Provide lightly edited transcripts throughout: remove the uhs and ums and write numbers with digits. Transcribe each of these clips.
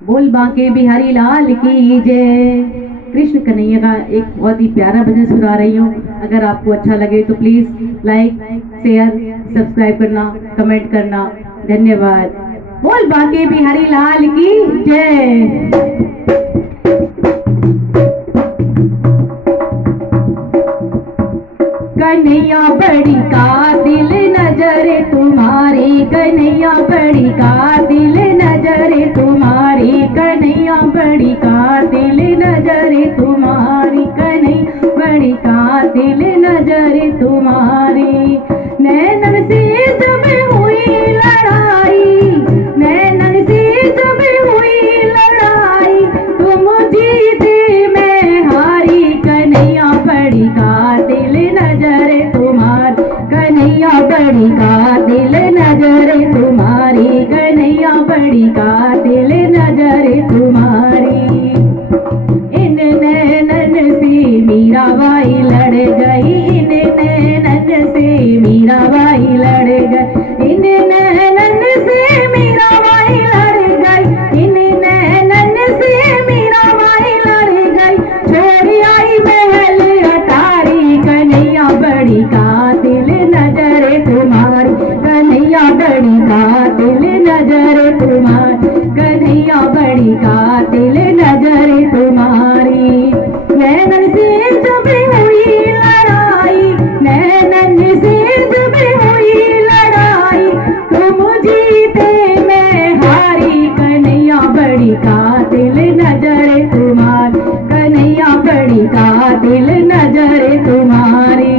बोल बांके बिहारी लाल की जय। कृष्ण कन्हैया का एक बहुत ही प्यारा भजन सुना रही हूँ। अगर आपको अच्छा लगे तो प्लीज लाइक, शेयर, सब्सक्राइब करना, कमेंट करना। धन्यवाद। बोल बांके बिहारी लाल की जय। कन्हैया बड़ी कातिल नजर तुम्हारी, कन्हैया बड़ी कातिल नजर तुम्हारी, कन्हैया बड़ी कातिल नजर तुम्हारी, कन्हैया बड़ी कातिल नजर तुम्हारी। नैनन से जब हुई लड़ाई, नैनन से जब हुई लड़ाई, तुम जीते मैं हारी, कन्हैया बड़ी कातिल नजर तुम्हारी, कन्हैया बड़ी कातिल नजर तुम्हारी, कन्हैया बड़ी कातिल नजर तुम्हारी। इन नैनन से मीराबाई लड़ गई, इन नैनन से मीराबाई लड़ गई, इन नैनन से मीराबाई लड़ गई, इन नैनन से मीराबाई लड़ गई, छोड़ी आई महल अटारी, कन्हैया बड़ी कातिल नजर तुम्हारी, कन्हैया बड़ी कातिल नजर तुम्हारी, कन्हैया बड़ी कातिल नजर तुम्हारी। नैनन से जब हुई लड़ाई, नैनन से जब हुई लड़ाई, तुम जीते मैं हारी, कन्हैया बड़ी कातिल नजर तुम्हारी, कन्हैया बड़ी कातिल नजर तुम्हारी।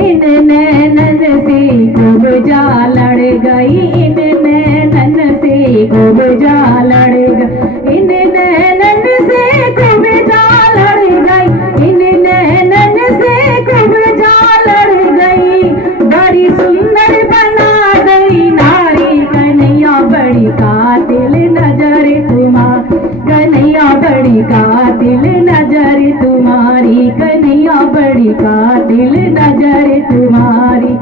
इन नैनन से खूब जा लड़ गई, इन नैनन से खूब जा लड़ गई, इन नैनन से खूब जा लड़ गई, इन नैनन से खूब जा लड़ गई, बड़ी सुंदर बना गई नारी, कन्हैया बड़ी कातिल नजर तुम्हारी, कन्हैया बड़ी कातिल नजर तुम्हारी, कन्हैया बड़ी कातिल नजर तुम्हारी।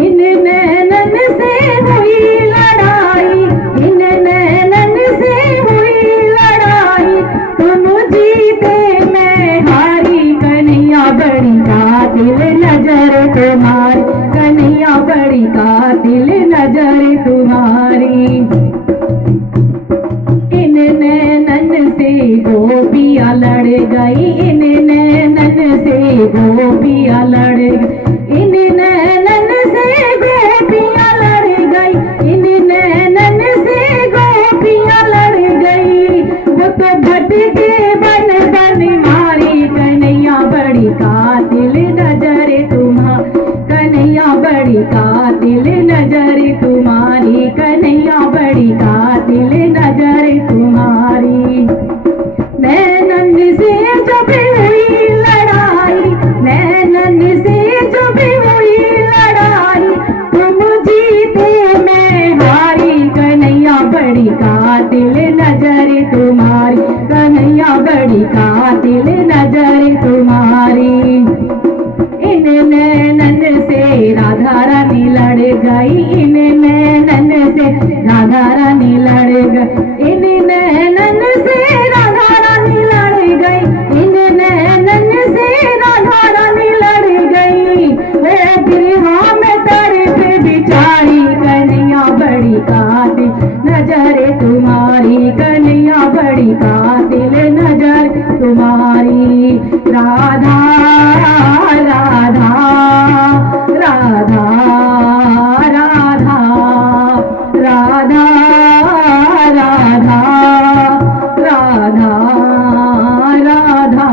इन नैनन से हुई लड़ाई, इन नैनन से हुई लड़ाई, तुम जीते मैं हारी, कन्हैया बड़ी कातिल नजर तुम्हारी, कन्हैया बड़ी कातिल नजर तुम्हारी। इन नैनन से गोपियाँ लड़ गई, इन नैनन से गोपियाँ लड़ गई, इन नैनन से गोपियाँ लड़ गई, इन नैनन से गोपियाँ लड़ गई, वो तो भटके बन बन मारी, कन्हैया बड़ी कातिल नजर तुम्हारी, कन्हैया बड़ी कातिल नजर तुम्हारी, कन्हैया बड़ी कातिल नजर तुम्हारी। नैनन से जब हुई लड़ाई, नैनन से जब हुई लड़ाई, तुम जीते मैं हारी, कन्हैया बड़ी कातिल नजर तुम्हारी, कन्हैया बड़ी कातिल नजर तुम्हारी। इन नैनन से राधा रानी लड़ गई, इन नैनन से राधा रानी लड़ गई, इन नैनन से राधा रानी लड़ गई, इन नैनन से राधा रानी लड़ गई, वो बिरहा में तड़पे बिचारी, कन्हैया बड़ी कातिल नजर तुम्हारी, कन्हैया बड़ी कातिल नजर तुम्हारी। राधा राधा राधा राधा राधा राधा राधा राधा,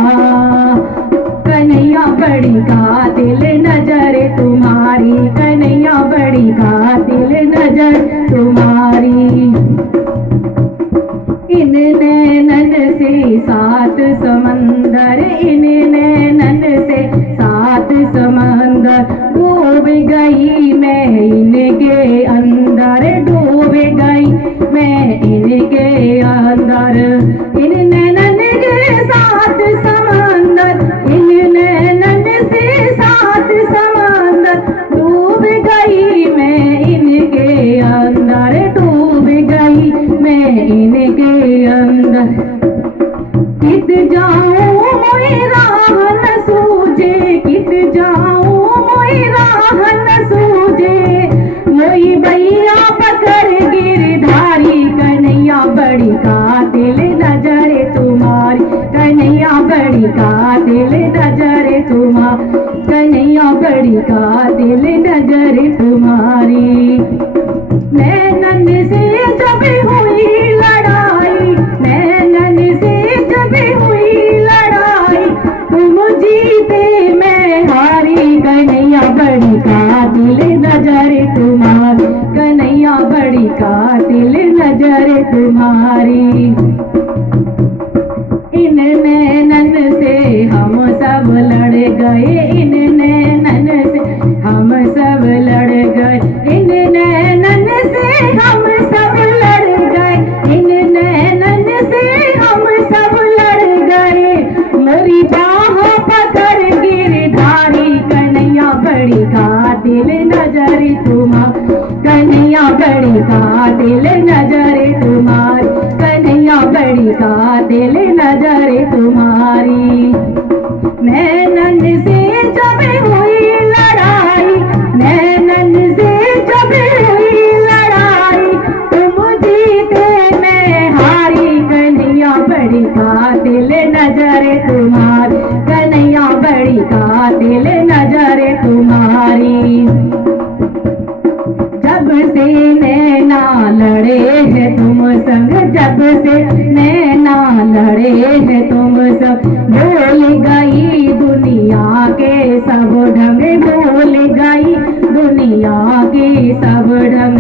कन्हैया बड़ी कातिल नजर तुम्हारी, कन्हैया बड़ी कातिल नजर तुम्हारी। इन नैनन से सात समंदर, इन नैनन से सात समंदर, डूब गई मैं इनके अंदर, डूब गई मैं इनके अंदर। इन नैनन के सात समंदर, इन नैनन से सात समंदर, डूब गई मैं इनके अंदर, डूब गई मैं तुम्हारी। इन नैनन से हम सब लड़ गए, इन नैनन से हम सब लड़ गए, इन नैनन से हम सब लड़ गए, इन नैनन से हम सब लड़ गए। मोरी बाहों पकड़ गिरधारी कन्हैया बड़ी कातिल नजर तुम्हारी, कन्हैया बड़ी कातिल नजर तुम्हारी, कन्हैया बड़ी कातिल नजर तुम्हारी। नैनन से जब हुई लड़ाई, नैनन से जब हुई लड़ाई, तुम जीते मैं हारी, कन्हैया बड़ी कातिल नजर तुम्हारी, कन्हैया बड़ी कातिल नजर तुम्हारी। जब से नैना लड़े हैं तुम संग, जब से नैना लड़े हैं तुम संग, भूल गई दुनिया के सब ढंग, भूल गई दुनिया के सब ढंग।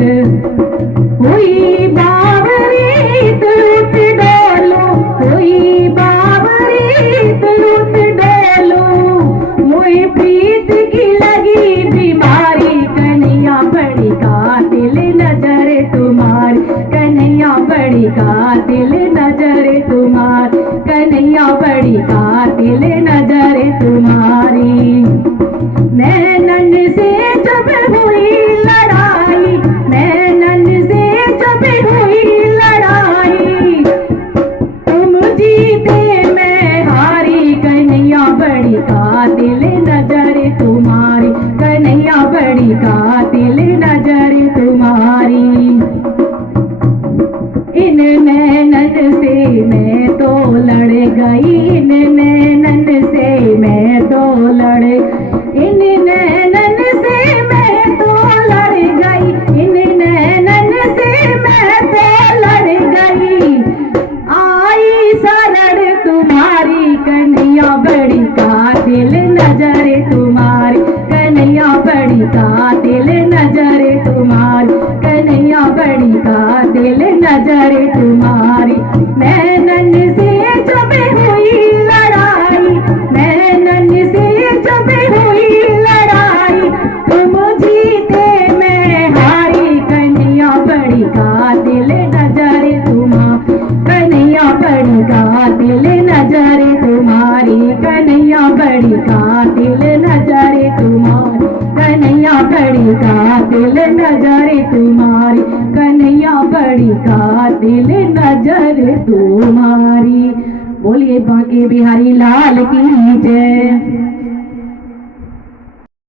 हुई बाबरी लुट डोलो, हुई बाबरी लुट डोलो, मुई प्रीत की लगी बीमारी, कन्हैया बड़ी कातिल नजर तुम्हारी, कन्हैया बड़ी कातिल नजर तुम्हारी, कन्हैया बड़ी कातिल नजर तुम्हारी। नैनन से जब हुई लड़ाई, नैनन से जब हुई लड़ाई, तुम जीते मैं हारी, कन्हैया बड़ी कातिल नजर तुम्हारी, कन्हैया बड़ी कातिल नजर तुम्हारी। इन नैनन से मैं तो लड़ गई, इन नैनन से मैं तो लड़, इन नैनन से मैं तो लड़ गई, इन नैनन से मैं तो लड़ गई। आई शरण तुम्हारी, कन्हैया बड़ी कातिल नजर तुम्हारी, कन्हैया बड़ी कातिल नजर तुम्हारी, कन्हैया बड़ी कातिल नजर तुम्हारी। नैनन से जब हुई लड़ाई, नैनन से जब हुई लड़ाई, तुम जीते मैं हारी, कन्हैया बड़ी कातिल नजर तुम्हारी, कन्हैया बड़ी कातिल नजर तुम्हारी, कन्हैया बड़ी कातिल नजर तुम्हारी, कन्हैया बड़ी कातिल नजर तुम्हारी, कन्हैया बड़ी कातिल नजर तुम्हारी। बोलिए बांके बिहारी लाल की जय।